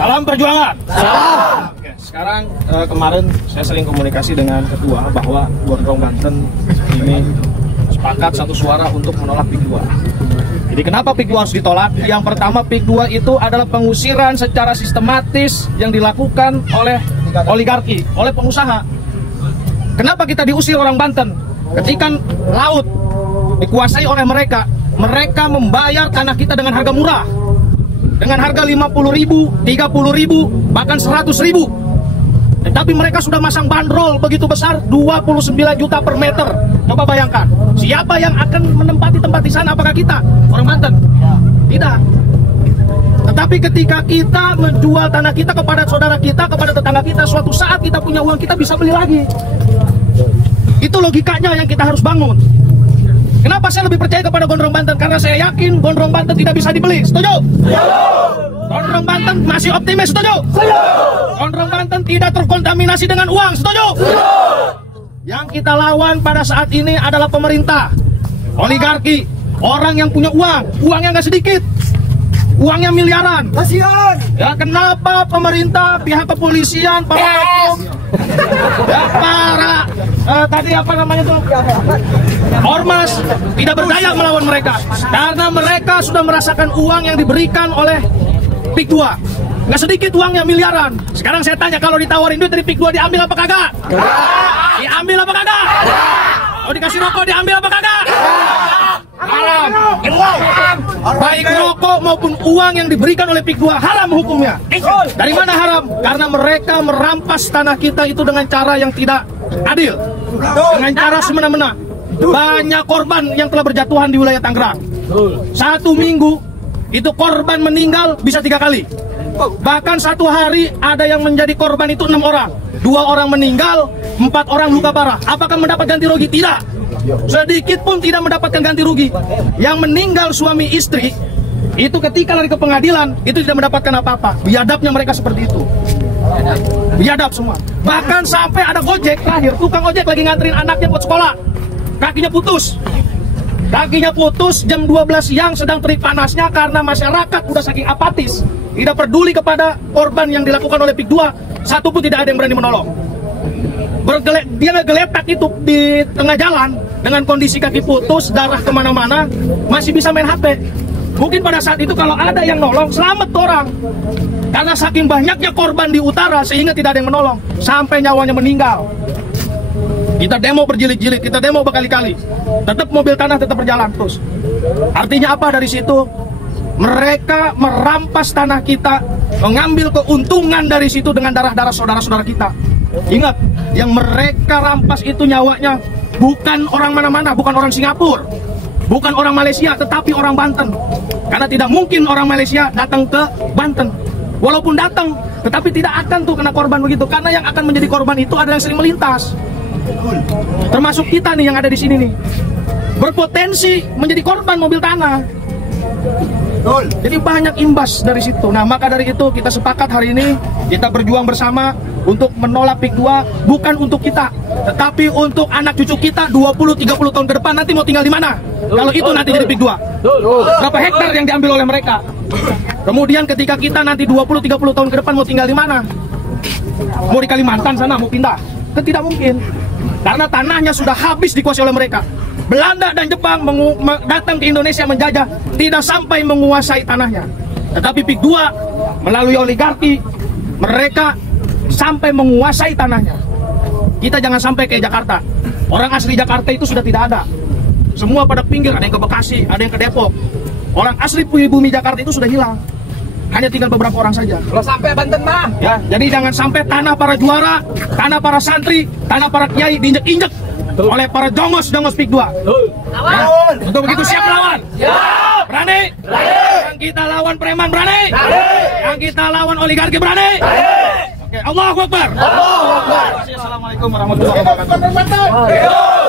Salam perjuangan. Salam. Oke, sekarang kemarin saya sering komunikasi dengan ketua bahwa Gondrong Banten ini sepakat satu suara untuk menolak PIK 2. Jadi kenapa PIK 2 harus ditolak? Yang pertama, PIK 2 itu adalah pengusiran secara sistematis yang dilakukan oleh oligarki, oleh pengusaha. Kenapa kita diusir orang Banten? Ketika laut dikuasai oleh mereka, mereka membayar tanah kita dengan harga murah. Dengan harga 50.000, 30.000, bahkan 100.000. Tetapi mereka sudah masang bandrol begitu besar, 29 juta per meter. Coba bayangkan, siapa yang akan menempati tempat di sana? Apakah kita, orang Banten? Tidak. Tetapi ketika kita menjual tanah kita kepada saudara kita, kepada tetangga kita, suatu saat kita punya uang, kita bisa beli lagi. Itu logikanya yang kita harus bangun. Kenapa saya lebih percaya kepada Gondrong Banten? Karena saya yakin Gondrong Banten tidak bisa dibeli. Setuju? Gondrong Banten masih optimis. Setuju? Gondrong Banten tidak terkontaminasi dengan uang. Setuju? Yang kita lawan pada saat ini adalah pemerintah, oligarki, orang yang punya uang, uangnya nggak sedikit, uangnya miliaran. Kasihan. Ya, kenapa pemerintah, pihak kepolisian, para hukum, ya, para tadi apa namanya tuh, ormas tidak berdaya melawan mereka karena mereka sudah merasakan uang yang diberikan oleh PIK 2. Nggak sedikit uangnya, miliaran. Sekarang saya tanya, kalau ditawarin duit dari PIK 2 diambil apa kagak? Diambil apa kagak? Kalau dikasih rokok diambil apa kagak? Haram. Baik rokok maupun uang yang diberikan oleh PIK 2 haram hukumnya. Dari mana haram? Karena mereka merampas tanah kita itu dengan cara yang tidak adil, dengan cara semena-mena. Banyak korban yang telah berjatuhan di wilayah Tangerang. 1 minggu itu korban meninggal bisa 3 kali. Bahkan 1 hari ada yang menjadi korban itu 6 orang. 2 orang meninggal, 4 orang luka parah. Apakah mendapat ganti rugi? Tidak. Sedikit pun tidak mendapatkan ganti rugi. Yang meninggal suami istri itu ketika lari ke pengadilan itu tidak mendapatkan apa-apa. Biadabnya mereka seperti itu. Biadab semua. Bahkan sampai ada Gojek terakhir, tukang ojek lagi nganterin anaknya buat sekolah, kakinya putus. Kakinya putus jam 12 siang, sedang terik panasnya karena masyarakat udah saking apatis, tidak peduli kepada korban yang dilakukan oleh PIK 2. Satu pun tidak ada yang berani menolong. Dia ngegeletak itu di tengah jalan dengan kondisi kaki putus, darah kemana-mana, masih bisa main HP. Mungkin pada saat itu kalau ada yang nolong, selamat orang. Karena saking banyaknya korban di utara sehingga tidak ada yang menolong, sampai nyawanya meninggal. Kita demo berjilid-jilid, kita demo berkali-kali, tetap mobil tanah tetap berjalan terus. Artinya apa dari situ? Mereka merampas tanah kita, mengambil keuntungan dari situ dengan darah-darah saudara-saudara kita. Ingat, yang mereka rampas itu nyawanya bukan orang mana-mana, bukan orang Singapura, bukan orang Malaysia, tetapi orang Banten. Karena tidak mungkin orang Malaysia datang ke Banten. Walaupun datang, tetapi tidak akan tuh kena korban begitu. Karena yang akan menjadi korban itu adalah yang sering melintas. Termasuk kita nih yang ada di sini nih, berpotensi menjadi korban mobil tanah. Jadi banyak imbas dari situ. Nah, maka dari itu kita sepakat hari ini kita berjuang bersama untuk menolak PIK 2, bukan untuk kita, tetapi untuk anak cucu kita 20-30 tahun ke depan nanti mau tinggal di mana? Kalau itu nanti jadi PIK 2. Berapa hektar yang diambil oleh mereka? Kemudian ketika kita nanti 20-30 tahun ke depan mau tinggal di mana? Mau di Kalimantan sana, mau pindah? Kan tidak mungkin. Karena tanahnya sudah habis dikuasai oleh mereka. Belanda dan Jepang datang ke Indonesia menjajah, tidak sampai menguasai tanahnya. Tetapi PIK 2 melalui oligarki, mereka sampai menguasai tanahnya. Kita jangan sampai kayak Jakarta. Orang asli Jakarta itu sudah tidak ada. Semua pada pinggir, ada yang ke Bekasi, ada yang ke Depok. Orang asli bumi Jakarta itu sudah hilang. Hanya tinggal beberapa orang saja. Kalau sampai Banten mah. Ya, jadi jangan sampai tanah para juara, tanah para santri, tanah para kiai diinjek-injek oleh para jongos-jongos PIK 2. Ya, untuk begitu siap melawan? Siap. Berani? Berani. Yang kita lawan preman berani? Berani. Yang kita lawan oligarki berani? Berani. Oke, Allahu Akbar. Allahu Akbar. Assalamualaikum warahmatullahi wabarakatuh.